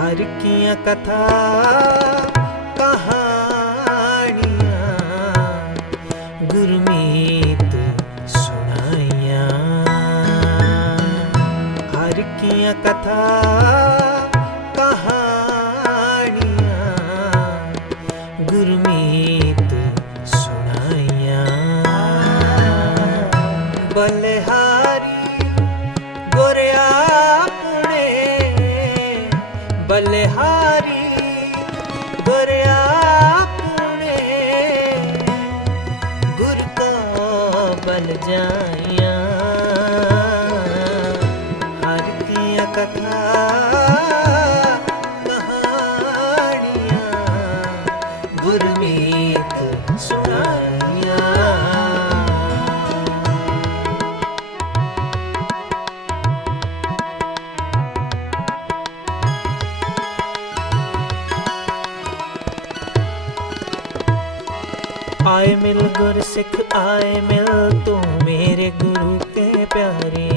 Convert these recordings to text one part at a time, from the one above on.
ਹਰ ਕੀਆਂ ਕਥਾ ਕਹਾਣੀਆਂ ਗੁਰਮੀਤ ਸੁਣਾਈਆਂ। ਹਰ ਕੀਆਂ ਕਥਾ ਕਹਾਣੀਆਂ ਗੁਰਮੀਤ ਸੁਣਾਈਆਂ। ਬਲਿਹਾਰੀ ਬਲ ਜਾਈਆਂ। ਹਰ ਕੀਆਂ ਕਥਾ ਕਹਾਣੀਆਂ ਗੁਰਮੀਤ ਸੁਣਾਈਆਂ। आए मिल गुर सिख आए मिल, तू मेरे गुरु के प्यारे।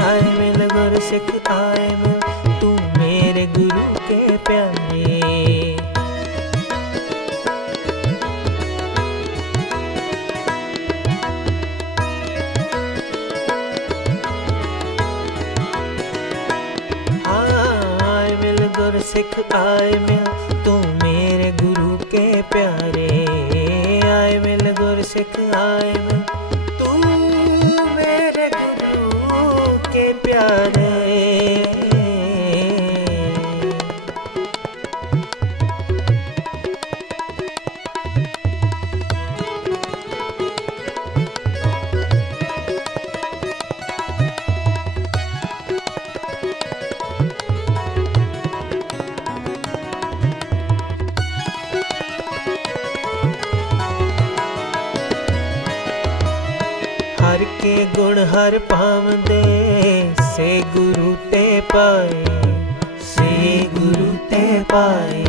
आए मिल गुर सिख आए मिल, तू मेरे गुरु के प्यारे। आए मिल गुर सिख आए मिल, तू मेरे गुरु के प्यारे। ਹਰ ਕੇ ਗੁਣ ਹਰ ਪਾਵੰਦੇ ਸੇ ਗੁਰੂ ਤੇ ਪਾਏ, ਸੇ ਗੁਰੂ ਤੇ ਪਾਏ,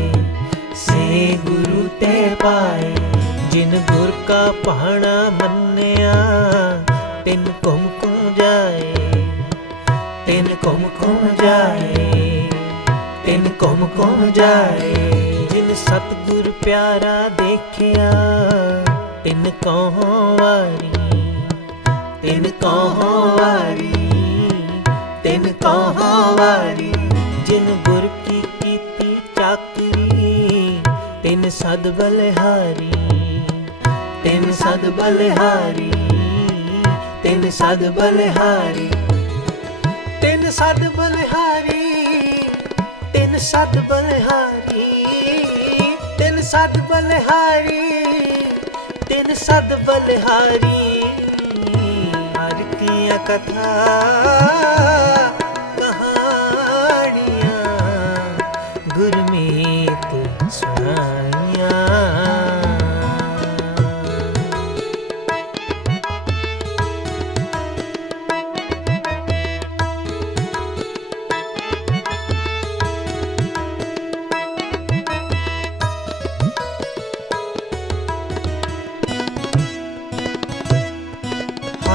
ਸੇ ਗੁਰੂ ਤੇ ਪਾਏ। ਜਿਨ ਗੁਰ ਕਾ ਪਾਣਾ ਮੰਨਿਆ, ਤਿਨ ਕੁਮ ਕੁਮ ਜਾਏ, ਤਿਨ ਕੁਮ ਕੁਮ ਜਾਏ, ਤਿਨ ਕੁਮ ਕੁਮ ਜਾਏ। ਜਿਨ ਸਤਗੁਰ ਪਿਆਰਾ ਦੇਖਿਆ, ਤਿਨ ਕਹੋਂ ਵਾਰੀ, ਤਿਨ ਕਹੋਂ ਵਾਰੀ। बिन कहाँ वारी जिन गुर की कीती चाकरी तिन सद बलहारी तिन सद बलहारी तिन सद बलहारी तिन सद बलहारी तिन सद बलहारी तिन सद बलहारी तिन सद बलहारी हर की कथा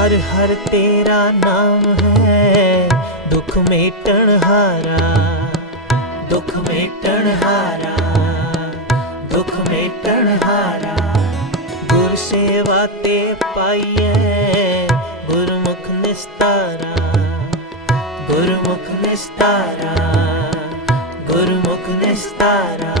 ਹਰ ਹਰ ਤੇਰਾ ਨਾਮ ਹੈ। ਦੁੱਖ ਮੇਟਣ ਹਾਰਾ, ਦੁੱਖ ਮੇਟਣ ਹਾਰਾ, ਦੁੱਖ ਮੇਟਣ ਹਾਰਾ। ਗੁਰ ਸੇਵਾ ਤੇ ਪਾਈਐ, ਗੁਰਮੁਖ ਨਿਸਤਾਰਾ ਗੁਰਮੁਖ ਨਿਸਤਾਰਾ ਗੁਰਮੁਖ ਨਿਸਤਾਰਾ।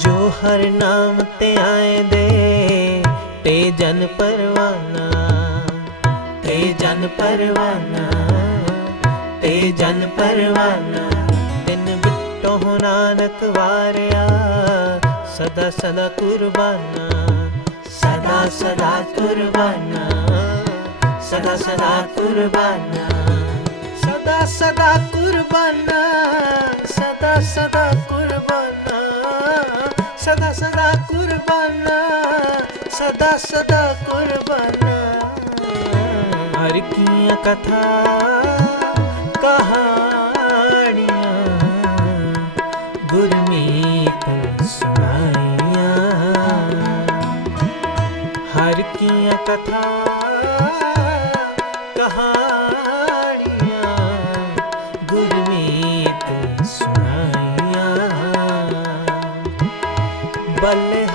ਜੋ ਹਰ ਨਾਮ ਤੇ ਆਏ ਦੇ, ਤੇ ਜਨ ਪਰਵਾਨਾ, ਤੇ ਜਨ ਪਰਵਾਨਾ, ਤੇ ਜਨ ਪਰਵਾਨਾ। ਤਿੰਨ ਬਿੱਟੋ ਨਾਨਕ ਵਾਰਿਆ, ਸਦਾ ਸਦਾ ਕੁਰਬਾਨਾ, ਸਦਾ ਸਦਾ ਕੁਰਬਾਨਾ, ਸਦਾ ਸਦਾ ਕੁਰਬਾਨਾ। ਸਦਾ ਸਦਾ ਕੁਰਬਾਨਾ, ਸਦਾ ਸਦਾ ਕੁਰਬਾਨਾ। ਸਦਾ ਸਦਾ ਕੁਰਬਾਨਾ, ਸਦਾ ਸਦਾ ਕੁਰਬਾਨਾ। ਹਰ ਕੀਆਂ ਕਥਾ, ਕਹਾਣੀਆਂ, ਗੁਰਮੀਤ ਸੁਣਾਈਆਂ। ਹਰ ਕੀਆਂ ਕਥਾ, ਕਹਾਣੀਆਂ, ਗੁਰਮੀਤ ಬಲ್ಲೆ